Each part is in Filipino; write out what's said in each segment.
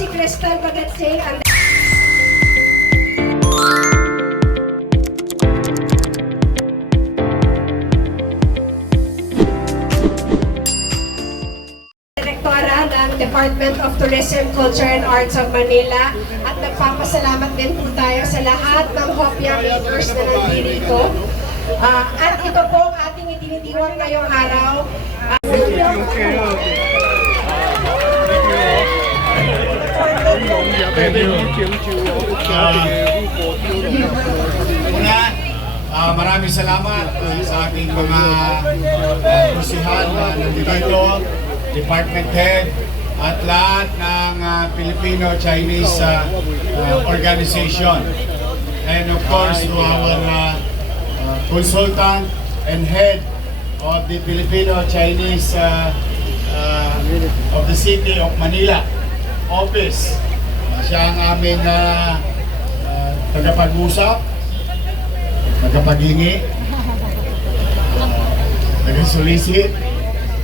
si Crystal Bagatsing, ang Direktora ng Department of Tourism, Culture and Arts of Manila. At nagpapasalamat din po tayo sa lahat ng Hopia leaders na nandito. At ito po ang ating itinidiwang ngayong araw. Maraming salamat sa ating mga kusihan na nandito, department head, at lahat ng Filipino-Chinese organization. And of course, to our consultant and head of the Filipino-Chinese of the City of Manila office. Siya ang aming tagapag-usap, tagapaghingi, taga-solicit,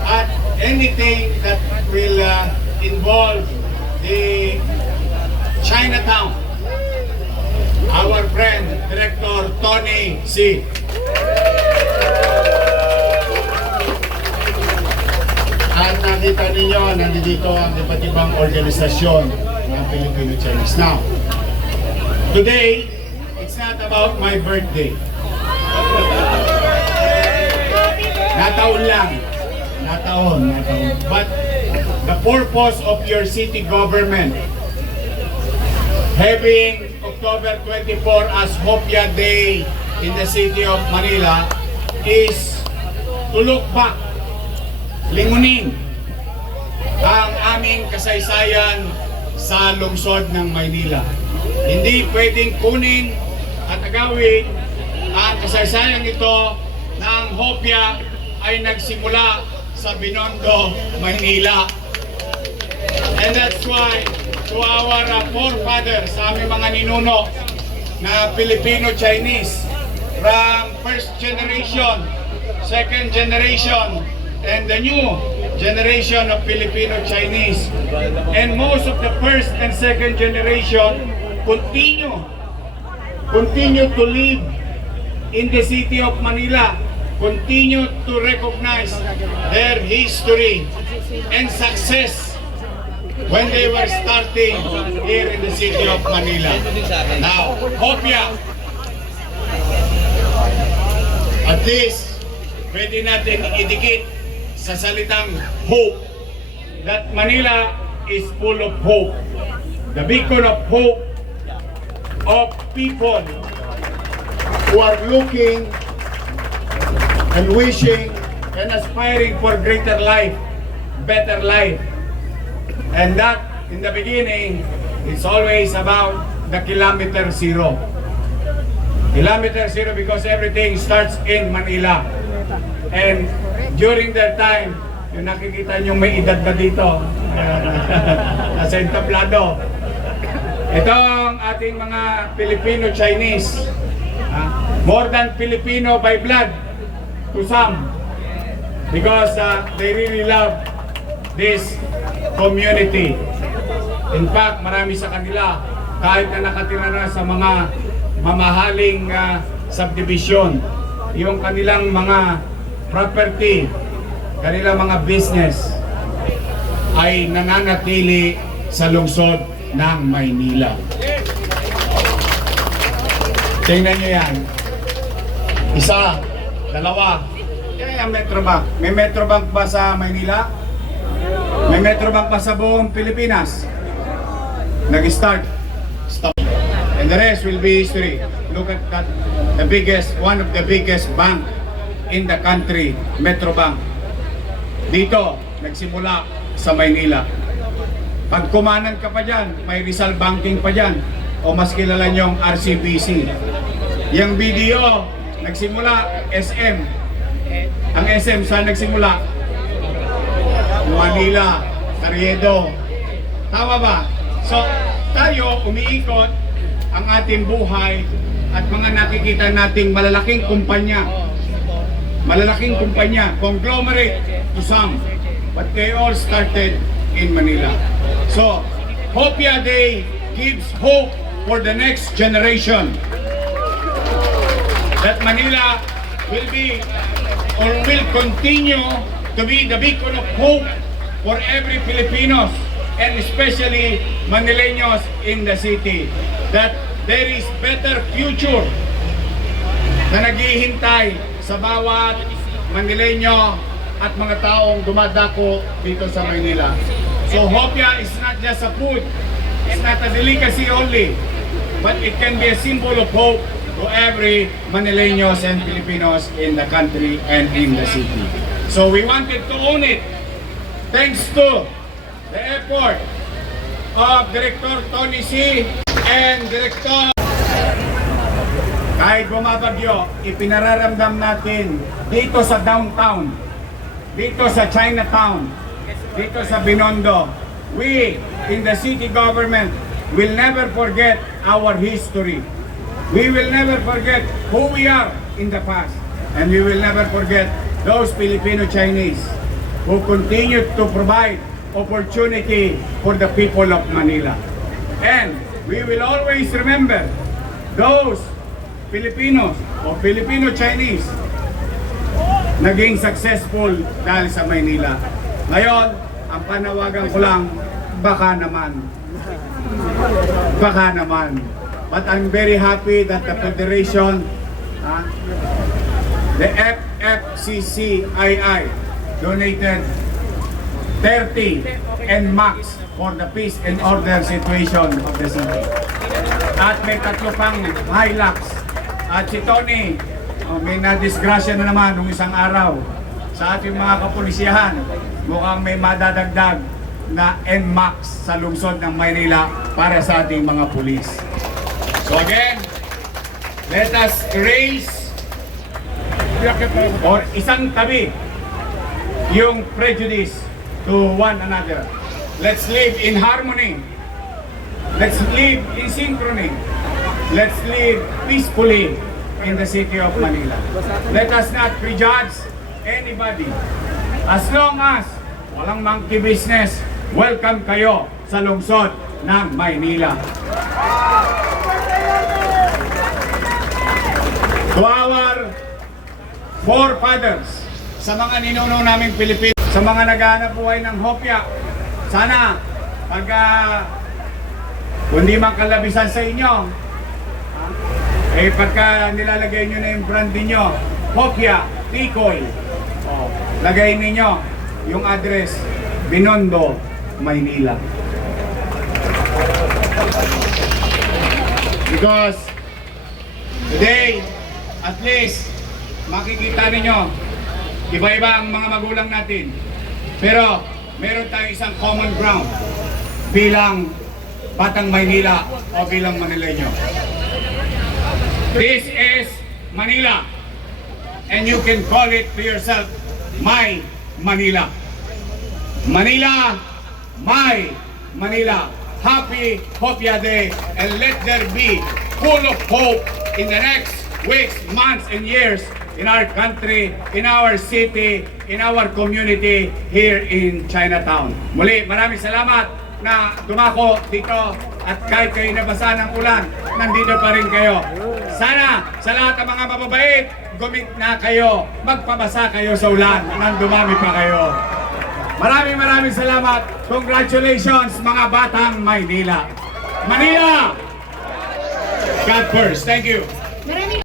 at anything that will involve the Chinatown. Our friend, Director Tony C. At nakita ninyo, nandito ang iba't ibang organisasyon ng Filipino-Chinese. Now, today, it's not about my birthday. Nataon lang. Nataon. But the purpose of your city government having October 24 as Hopia Day in the city of Manila is to look back, lingunin ang aming kasaysayan sa lungsod ng Maynila. Hindi pwedeng kunin at agawin ang kasaysayan ito ng Hopia ay nagsimula sa Binondo, Maynila. And that's why to our forefathers, sa aming mga ninuno na Filipino-Chinese from first generation, second generation, and the new generation of Filipino-Chinese. And most of the first and second generation continue to live in the city of Manila, continue to recognize their history and success when they were starting here in the city of Manila. Now, Hopia, at least pwede natin idikit sa salitang hope that Manila is full of hope. The beacon of hope of people who are looking and wishing and aspiring for greater life, better life. And that, in the beginning, it's always about the kilometer zero. Kilometer zero because everything starts in Manila. And during that time, yung nakikita nyo may edad na dito, nasa entablado. Ito ang ating mga Filipino-Chinese. More than Filipino by blood to some. Because they really love this community. In fact, marami sa kanila, kahit na nakatira na sa mga mamahaling subdivision, yung kanilang mga property, kanilang mga business, ay nananatili sa lungsod ng Maynila. Tingnan nyo yan. Isa, dalawa. Yan ang Metrobank. May Metrobank ba sa Maynila? May Metrobank pa sa buong Pilipinas. Nag-start. Stop. And the rest will be history. Look at that. One of the biggest bank in the country, Metrobank. Dito, nagsimula sa Maynila. Pag kumanan ka pa dyan, may Rizal Banking pa dyan. O mas kilala nyong RCBC. Yung BDO, nagsimula SM. Ang SM saan nagsimula? Manila, Carriedo. Tama ba? So, tayo umiikot ang ating buhay at mga nakikita nating malalaking kumpanya. Malalaking kumpanya, conglomerate to some. But they all started in Manila. So, Hopia Day gives hope for the next generation that Manila will be or will continue to be the beacon of hope for every Filipinos and especially Manileños in the city. That there is better future na naghihintay sa bawat Manileño at mga taong dumadako dito sa Maynila. So hopia is not just a food, it's not a delicacy only, but it can be a symbol of hope to every Manileños and Filipinos in the country and in the city. So we wanted to own it thanks to the effort of Director Tony C. and Director. Kahit bumabagyo, ipinararamdam natin dito sa downtown, dito sa Chinatown, dito sa Binondo, we in the city government will never forget our history. We will never forget who we are in the past. And we will never forget those Filipino-Chinese who continue to provide opportunity for the people of Manila. And we will always remember those Filipinos o Filipino-Chinese naging successful dahil sa Maynila. Ngayon, ang panawagan ko lang, baka naman. Baka naman. But I'm very happy that the Federation, the FFCCII, donated 30 and max for the peace and order situation of the city. At may tatlo pang Hilux. At si Tony, may nadisgrasya na naman nung isang araw sa ating mga kapulisyahan. Mukhang may madadagdag na NMAX sa lungsod ng Maynila para sa ating mga pulis. So again, let us erase or isang tabi yung prejudice to one another. Let's live in harmony. Let's live in synchrony. Let's live peacefully in the city of Manila. Let us not prejudge anybody. As long as walang monkey business, welcome kayo sa lungsod ng Maynila. To our forefathers, sa mga ninuno naming Pilipino, sa mga naghahanap buhay ng hopya, sana pag kundi man kalabisan sa inyo, pagka nilalagay nyo na yung brand ninyo, hopya, tikoy, lagay ninyo yung address, Binondo, Maynila. Because today, at least, makikita ninyo, iba-iba ang mga magulang natin. Pero, meron tayong isang common ground bilang Batang Maynila o bilang Manileño. This is Manila. And you can call it to yourself, My Manila. Manila, My Manila. Happy Hopia Day, and let there be full of hope in the next weeks, months, and years in our country, in our city, in our community here in Chinatown. Muli, maraming salamat na dumako dito at kahit kayo nabasa ng ulan, nandito pa rin kayo. Sana sa lahat ng mga mababait, gumit na kayo, magpabasa kayo sa ulan nang dumami pa kayo. Maraming salamat. Congratulations mga Batang Maynila. Manila! God first. Thank you. Maraming